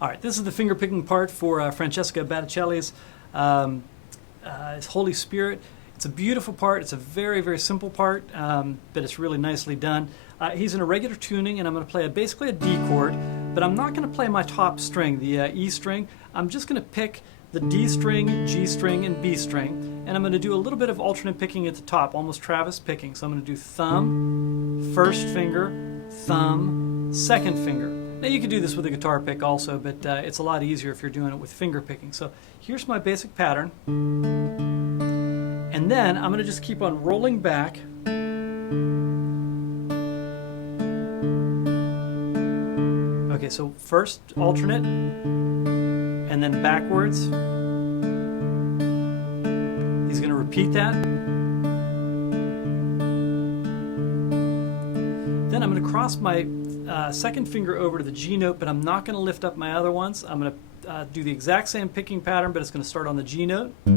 All right, this is the finger picking part for Francesca Battescelli's Holy Spirit. It's a beautiful part. It's a very, very simple part, but it's really nicely done. He's in a regular tuning, and I'm going to play basically a D chord, but I'm not going to play my top string, the E string. I'm just going to pick the D string, G string, and B string, and I'm going to do a little bit of alternate picking at the top, almost Travis picking. So I'm going to do thumb, first finger, thumb, second finger. Now you could do this with a guitar pick also, but it's a lot easier if you're doing it with finger picking. So here's my basic pattern. And then I'm going to just keep on rolling back. Okay, so first alternate, and then backwards. He's going to repeat that. Then I'm going to cross my second finger over to the G note, but I'm not going to lift up my other ones. I'm going to do the exact same picking pattern, but it's going to start on the G note. All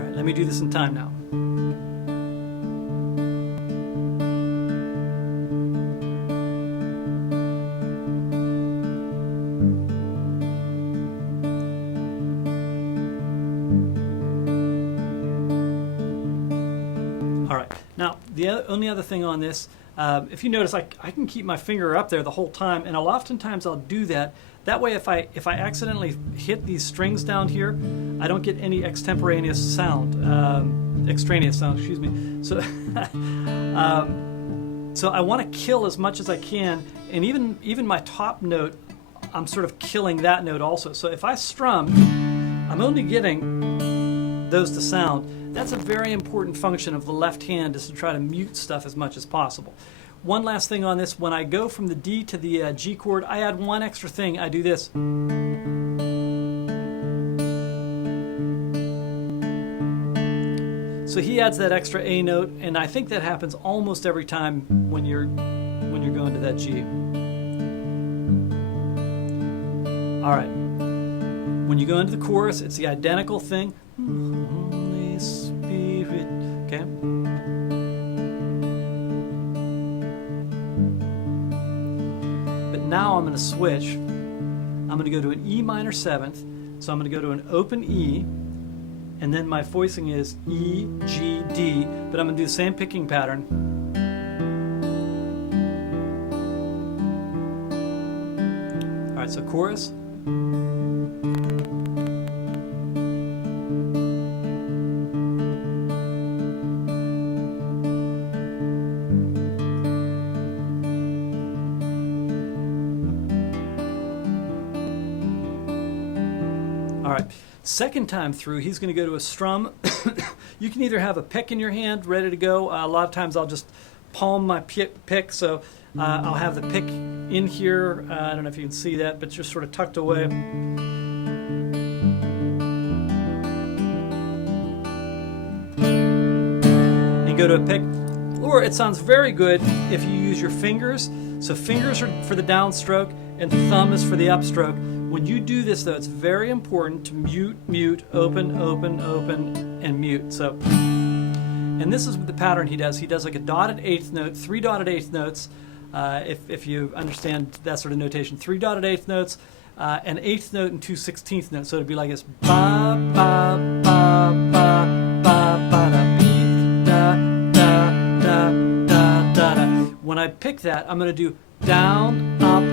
right, let me do this in time now. Now, the only other thing on this, if you notice, I can keep my finger up there the whole time, and oftentimes I'll do that. That way, if I accidentally hit these strings down here, I don't get any extemporaneous sound, extraneous sound, excuse me. So, so I want to kill as much as I can, and even my top note, I'm sort of killing that note also. So if I strum, I'm only getting those to sound. That's a very important function of the left hand, is to try to mute stuff as much as possible. One last thing on this, when I go from the D to the G chord, I add one extra thing. I do this. So he adds that extra A note, and I think that happens almost every time when you're going to that G. All right. When you go into the chorus, it's the identical thing. Spirit, okay? But now I'm going to switch. I'm going to go to an E minor 7th. So I'm going to go to an open E, and then my voicing is E, G, D, but I'm going to do the same picking pattern. All right, so chorus. All right, second time through, he's going to go to a strum. You can either have a pick in your hand ready to go. A lot of times I'll just palm my pick, so I'll have the pick in here. I don't know if you can see that, but just sort of tucked away. And go to a pick. Or it sounds very good if you use your fingers. So fingers are for the downstroke, and thumb is for the upstroke. When you do this, though, it's very important to mute, mute, open, open, open, and mute. So, and this is the pattern he does. He does like a dotted eighth note, 3 dotted eighth notes, if you understand that sort of notation. 3 dotted eighth notes, an eighth note, and 2 16th notes. So it'd be like this: ba ba ba ba ba ba da beep da da da da da da. When I pick that, I'm going to do down, up,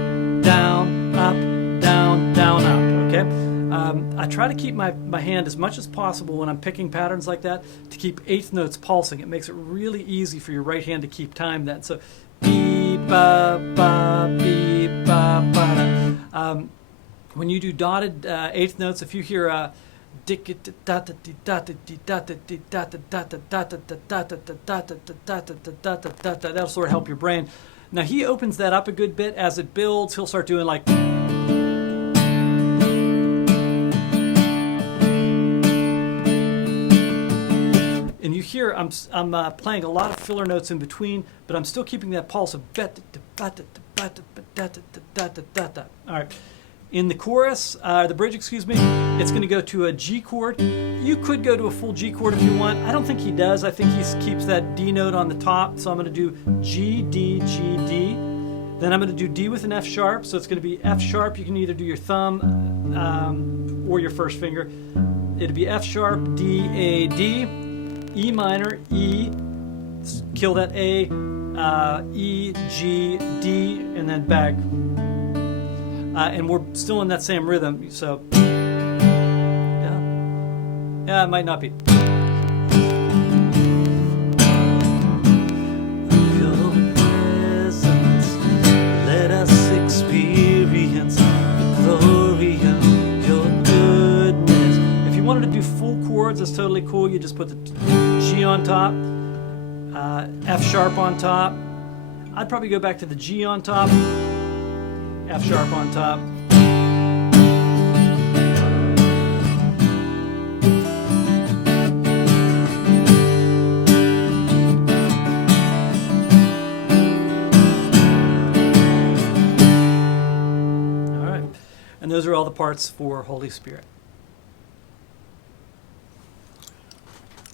down, up, down, down, up, okay? I try to keep my hand as much as possible when I'm picking patterns like that to keep eighth notes pulsing. It makes it really easy for your right hand to keep time then. So, beep, ba, ba, beep, ba, ba, da. When you do dotted eighth notes, if you hear that'll sort of help your brain. Now he opens that up a good bit as it builds. He'll start doing like, and you hear I'm playing a lot of filler notes in between, but I'm still keeping that pulse of. All right. In the chorus, the bridge, excuse me, it's going to go to a G chord. You could go to a full G chord if you want. I don't think he does. I think he keeps that D note on the top. So I'm going to do G, D, G, D. Then I'm going to do D with an F sharp. So it's going to be F sharp. You can either do your thumb or your first finger. It'll be F sharp, D, A, D, E minor, E, kill that A, E, G, D, and then back. And we're still in that same rhythm, so yeah, it might not be. Your presence, let us experience the glory of your goodness. If you wanted to do full chords, that's totally cool. You just put the G on top, F sharp on top. I'd probably go back to the G on top, F sharp on top. All right. And those are all the parts for Holy Spirit.